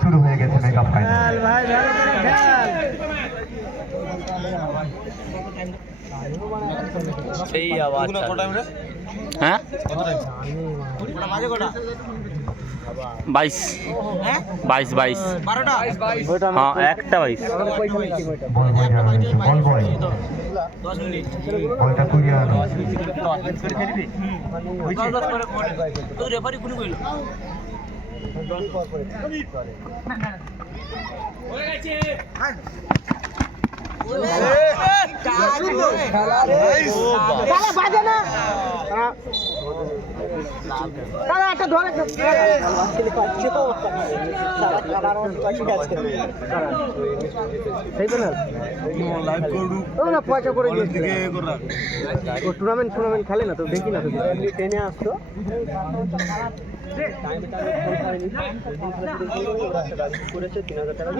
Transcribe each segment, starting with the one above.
শুরু হয়ে গেছে মেগা ফাইনাল। ভাই ভালো করে খেল। সেই আওয়াজ হ্যাঁ 22 22 হ্যাঁ একটা 22 বল বয় যারা রয়েছে, বল বয় বলটা কুড়িয়ে আনো। পয়সা করে টুর্নামেন্ট খেলে না তো দেখি না তো ট্রেনে আসতো করেছে 3000 টাকা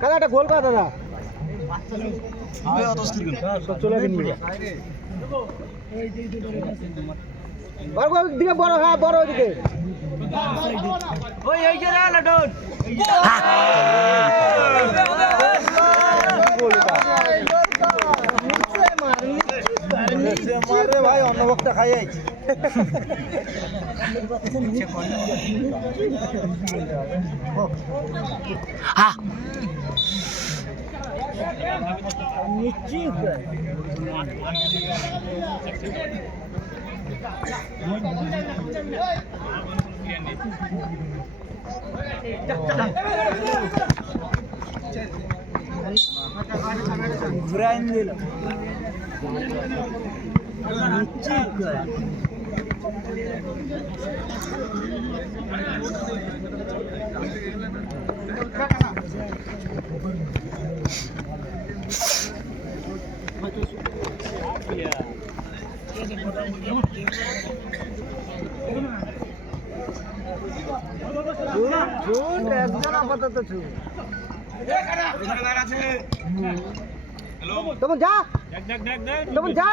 কাকা একটা গোল করা দাদা চলে দিন দিকে বড় হ্যাঁ বড় ওইদিকে ওই এই যে লাডন মারে ভাই অন্য বক্তা খাই আইছি হ্যাঁ নিশ্চিত ঘুরাইন দিল নিশ্চিত তখন যা তখন যা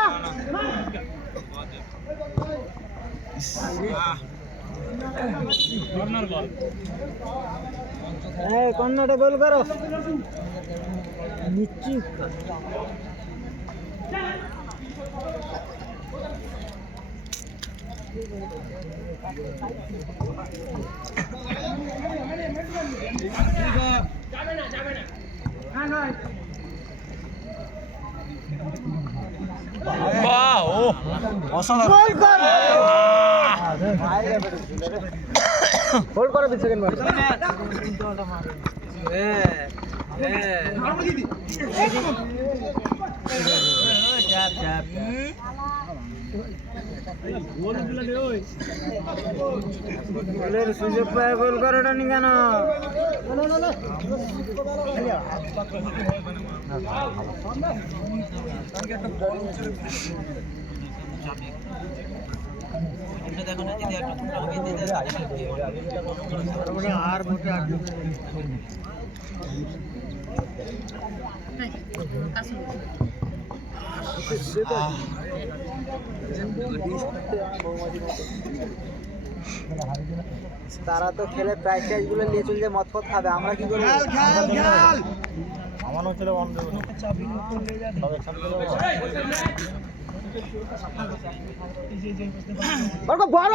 কর্নারটা গোল করো নিশ্চিত হোল্ড করো 2 সেকেন্ড মার গোলের সুযোগ পায় গোল করাটা নি কেন আর তারা তো খেলে প্রাইস টাইজ গুলো নিয়ে চলে যায়, মদ ফদ খাবে, আমরা কি করবো? আমার হচ্ছে বড়